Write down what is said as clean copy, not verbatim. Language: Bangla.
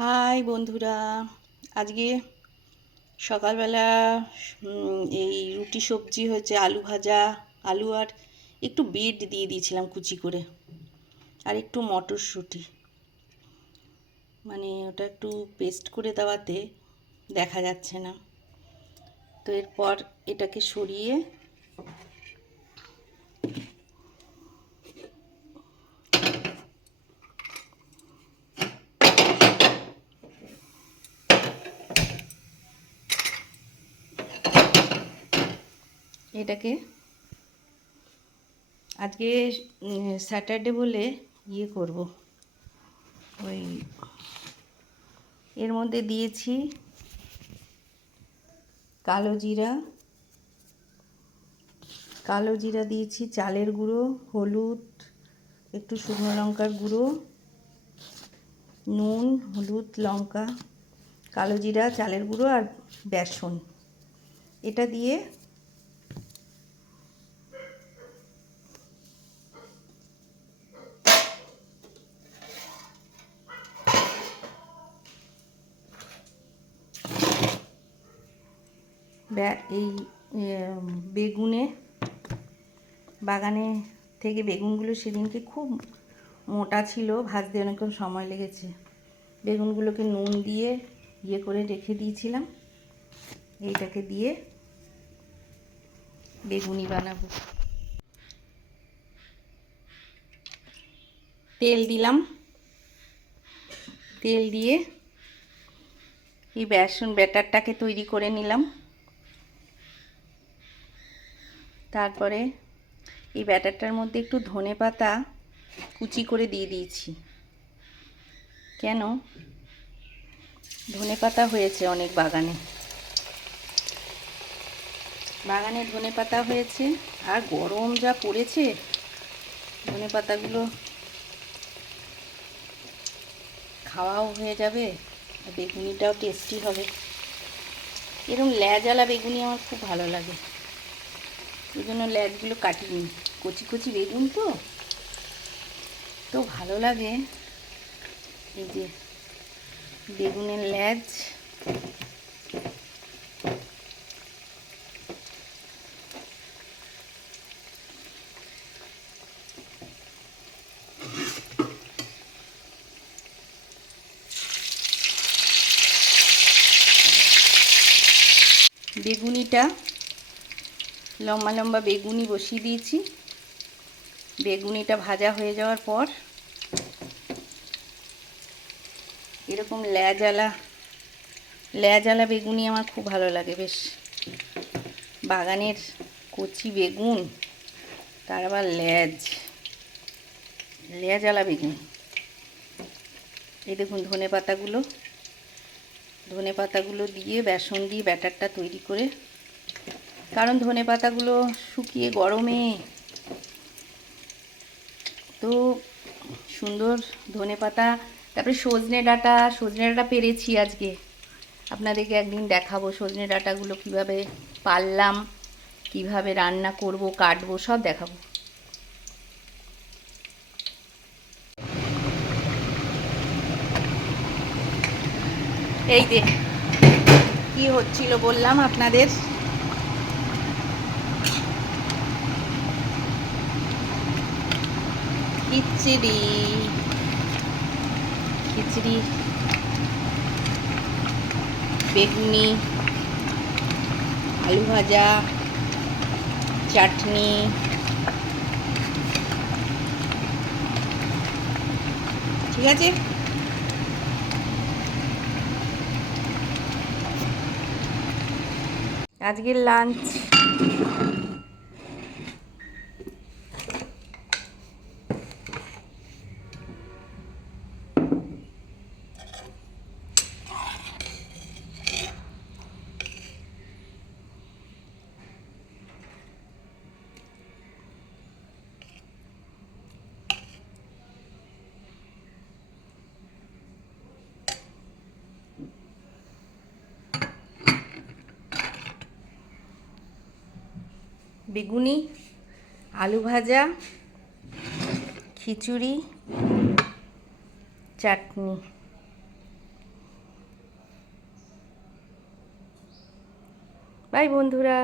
হাই বন্ধুরা, আজকে সকালবেলা এই রুটি সবজি হয়েছে, আলু ভাজা, আলু আর একটু বিট দিয়ে দিয়েছিলাম কুচি করে, আর একটু মটরশুঁটি, মানে ওটা একটু পেস্ট করে দেওয়াতে দেখা যাচ্ছে না। তো এরপর এটাকে সরিয়ে এটাকে আজকে স্যাটারডে বলে করব, ওই এর মধ্যে দিয়েছি কালো জিরা দিয়েছি, চালের গুঁড়ো, হলুদ, একটু শুকনো লঙ্কার গুঁড়ো, নুন, হলুদ, লঙ্কা, কালো জিরা, চালের গুঁড়ো আর বেসন। এটা দিয়ে এই বাগানে থেকে বেগুনগুলো সেদিনকে খুব মোটা ছিল, ভাজতে অনেকক্ষণ সময় লেগেছে। বেগুনগুলোকে নুন দিয়ে করে রেখে দিয়েছিলাম। এইটাকে দিয়ে বেগুনি বানাবো। তেল দিলাম, তেল দিয়ে এই ব্যাটারটাকে তৈরি করে নিলাম। তারপরে এই ব্যাটারটার মধ্যে একটু ধনেপাতা কুচি করে দিয়ে দিয়েছি। কেন? ধনেপাতা হয়েছে অনেক বাগানে ধনেপাতা হয়েছে, আর গরম যা পড়েছে, ধনেপাতাগুলো খাওয়াও হয়ে যাবে, আর বেগুনিটাও টেস্টি হবে। এরকম ল্যাজওয়ালা বেগুনি আমার খুব ভালো লাগে, ওই জন্য ল্যাজগুলো কাটিনি। কচি কচি বেগুন তো ভালো লাগে। এই যে বেগুনের ল্যাজ, বেগুনিটা লম্বা লম্বা বেগুনি বসিয়ে দিয়েছি। বেগুনিটা ভাজা হয়ে যাওয়ার পর এরকম ল্যাজওয়ালা বেগুনি আমার খুব ভালো লাগে। বেশ বাগানের কচি বেগুন, তার আবার ল্যাজওয়ালা বেগুন। এই দেখুন ধনেপাতাগুলো দিয়ে বেসন দিয়ে ব্যাটারটা তৈরি করে, কারণ ধনেপাতাগুলো শুকিয়ে গরমে তো সুন্দর ধনেপাতা। তারপরে সজনে ডাঁটা পেরেছি আজকে, আপনাদেরকে একদিন দেখাবো সজনে ডাঁটাগুলো কীভাবে পারলাম, কিভাবে রান্না করব, কাটবো, সব দেখাবো। এই যে কি হচ্ছিল বললাম আপনাদের, খিচড়ি, বেগুনি, আলু ভাজা, চাটনি, ঠিক আছে। আজকের লাঞ্চ বেগুনি, আলু ভাজা, খিচুড়ি, চাটনি। বাই বন্ধুরা।